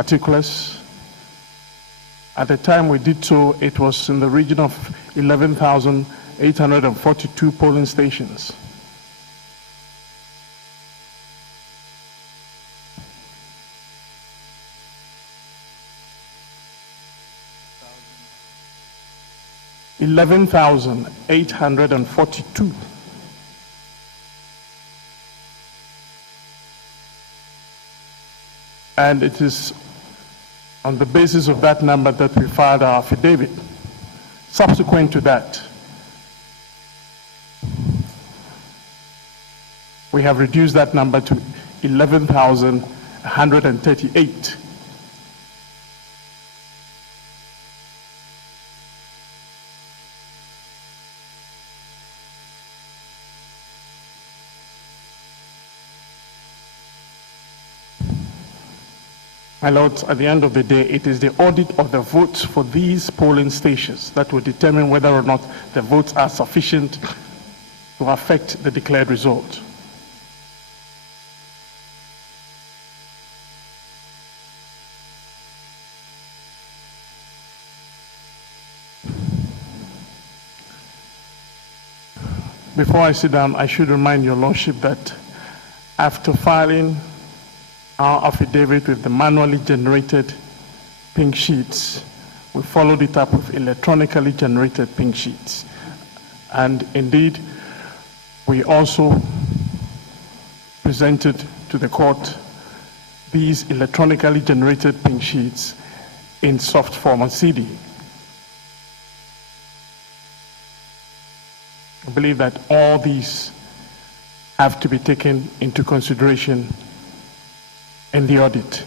particulars. At the time we did so, it was in the region of 11,842 polling stations. $11,842. And it is on the basis of that number that we filed our affidavit. Subsequent to that, we have reduced that number to 11,138. My lords, at the end of the day, it is the audit of the votes for these polling stations that will determine whether or not the votes are sufficient to affect the declared result. Before I sit down, I should remind your lordship that after filing our affidavit with the manually generated pink sheets, we followed it up with electronically generated pink sheets. And indeed, we also presented to the court these electronically generated pink sheets in soft form on CD. I believe that all these have to be taken into consideration in the audit.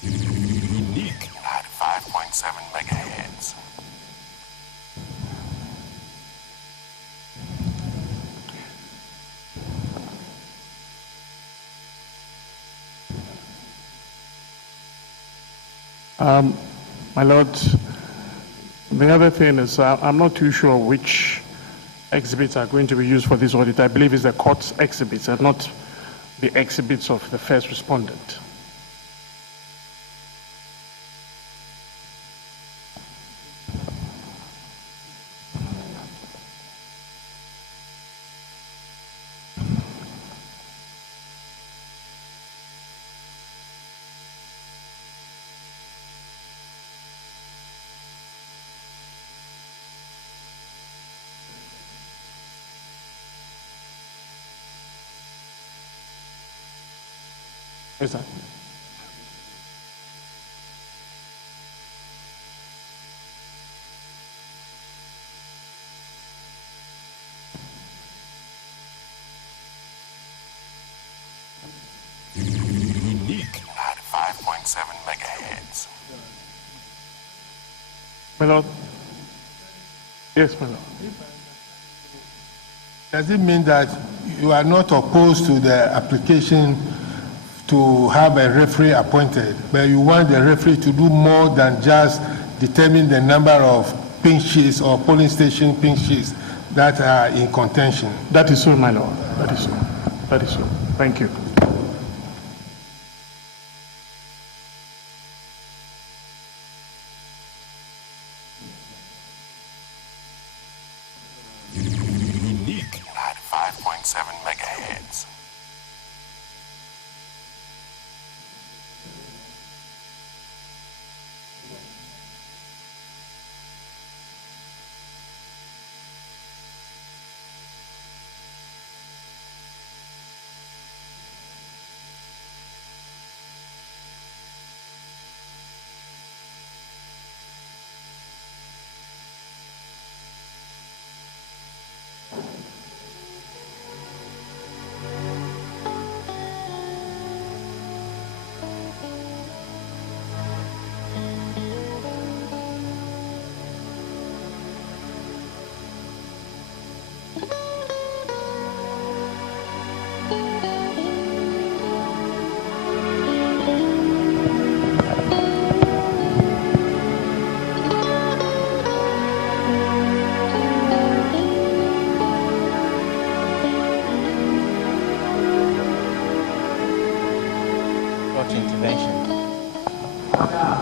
Unique at 5.7 megahertz. My lord, the other thing is I'm not too sure which exhibits are going to be used for this audit. I believe it's the court's exhibits and not the exhibits of the first respondent. Is that? Unique at 5.7 megahertz. My lord? Yes, my lord. Does it mean that you are not opposed to the application to have a referee appointed, but you want the referee to do more than just determine the number of pink sheets or polling station pink sheets that are in contention? That is so, my lord. That is so. That is so. Thank you. Unique at 5.7 megahertz.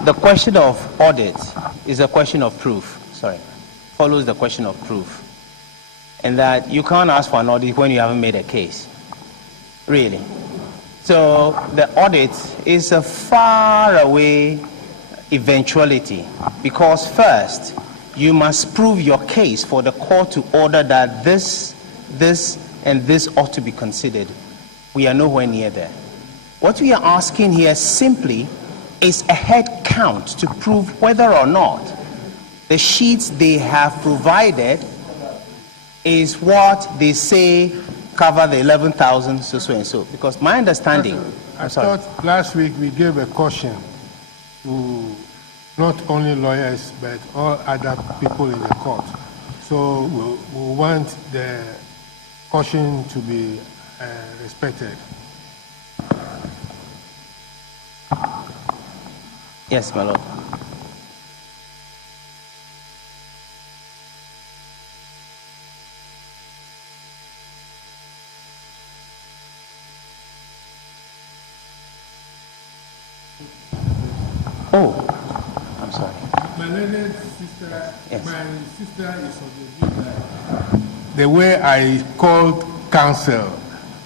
The question of audit is a question of proof. Follows the question of proof. And that you can't ask for an audit when you haven't made a case. Really. So the audit is a far away eventuality, because first you must prove your case for the court to order that this, and this ought to be considered. We are nowhere near there. What we are asking here simply is a head count to prove whether or not the sheets they have provided is what they say cover the 11,000 so and so. Because my understanding, I thought last week we gave a caution to not only lawyers but all other people in the court. So we want the caution to be respected. Yes, my lord. Oh, I'm sorry. My learned sister, Yes. my sister is of the view that the way I called counsel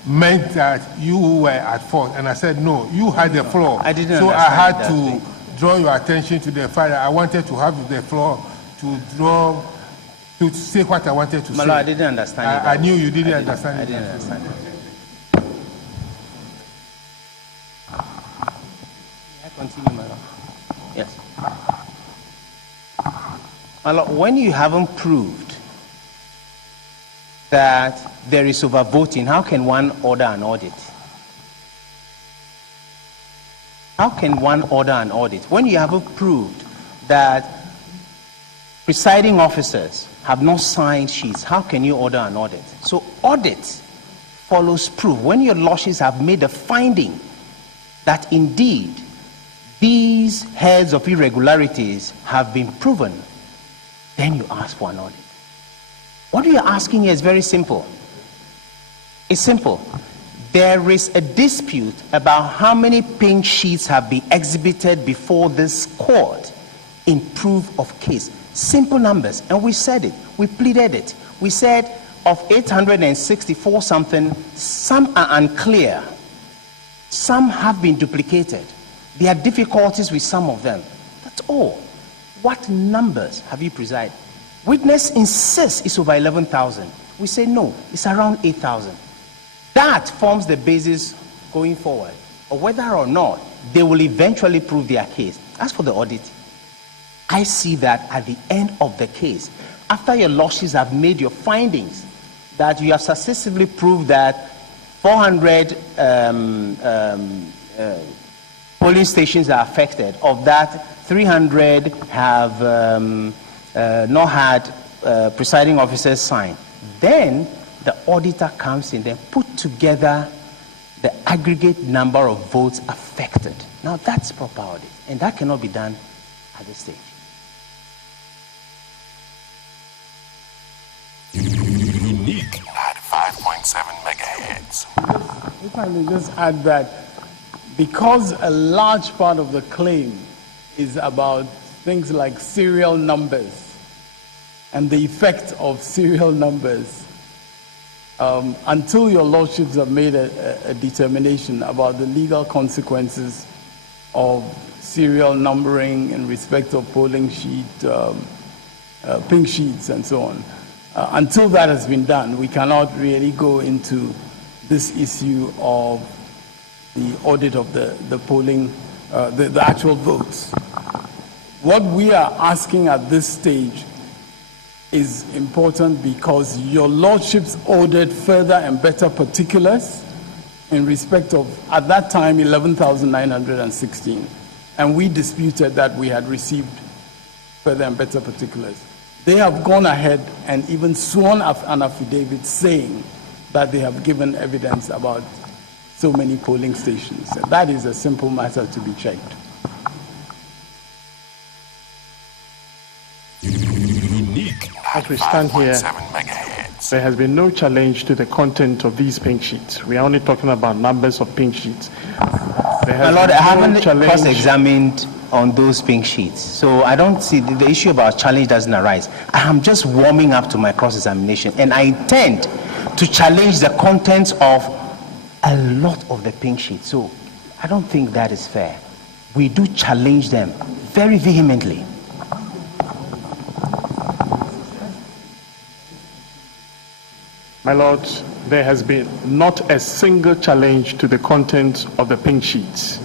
meant that you were at fault, and I said no, you had the floor. I didn't so I understand had that to way. draw your attention to the fact that I wanted to have the floor to say what I wanted to My say. lord, I didn't understand it. I knew you didn't understand I it. didn't understand it. May I continue, my lord? Yes. My lord, when you haven't proved that there is overvoting, how can one order an audit? How can one order an audit? When you haven't proved that presiding officers have not signed sheets, how can you order an audit? So audit follows proof. When your lordships have made a finding that indeed these heads of irregularities have been proven, then you ask for an audit. What we are asking here is very simple. It's simple. There is a dispute about how many pink sheets have been exhibited before this court in proof of case. Simple numbers. And we said it. We pleaded it. We said of 864 something, some are unclear. Some have been duplicated. There are difficulties with some of them. That's all. What numbers have you presided? Witness insists it's over 11,000. We say no, it's around 8,000. That forms the basis going forward, or whether or not they will eventually prove their case. As for the audit, I see that at the end of the case, after your lordships have made your findings, that you have successfully proved that 400 polling stations are affected. Of that, 300 have not had presiding officers sign. Then the auditor comes in and put together the aggregate number of votes affected. Now that's proper audit, and that cannot be done at this stage. Unique 95.7 megahertz. If I may just add that because a large part of the claim is about things like serial numbers and the effect of serial numbers, until your lordships have made a determination about the legal consequences of serial numbering in respect of polling sheet, pink sheets and so on, until that has been done, we cannot really go into this issue of the audit of the polling, the actual votes. What we are asking at this stage is important because your lordships ordered further and better particulars in respect of, at that time, 11,916. And we disputed that we had received further and better particulars. They have gone ahead and even sworn an affidavit saying that they have given evidence about so many polling stations. And that is a simple matter to be checked. Unique As we stand here, 95.7 megahertz. there has been no challenge to the content of these pink sheets. We are only talking about numbers of pink sheets. There My has lord, been I no haven't challenge. cross-examined on those pink sheets. So I don't see the issue about challenge doesn't arise. I am just warming up to my cross-examination, and I intend to challenge the contents of a lot of the pink sheets. So I don't think that is fair. We do challenge them very vehemently. My Lord, there has been not a single challenge to the contents of the pink sheets.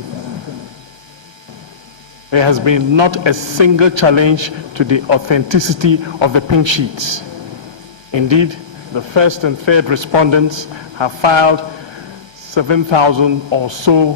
There has been not a single challenge to the authenticity of the pink sheets. Indeed, the first and third respondents have filed 7,000 or so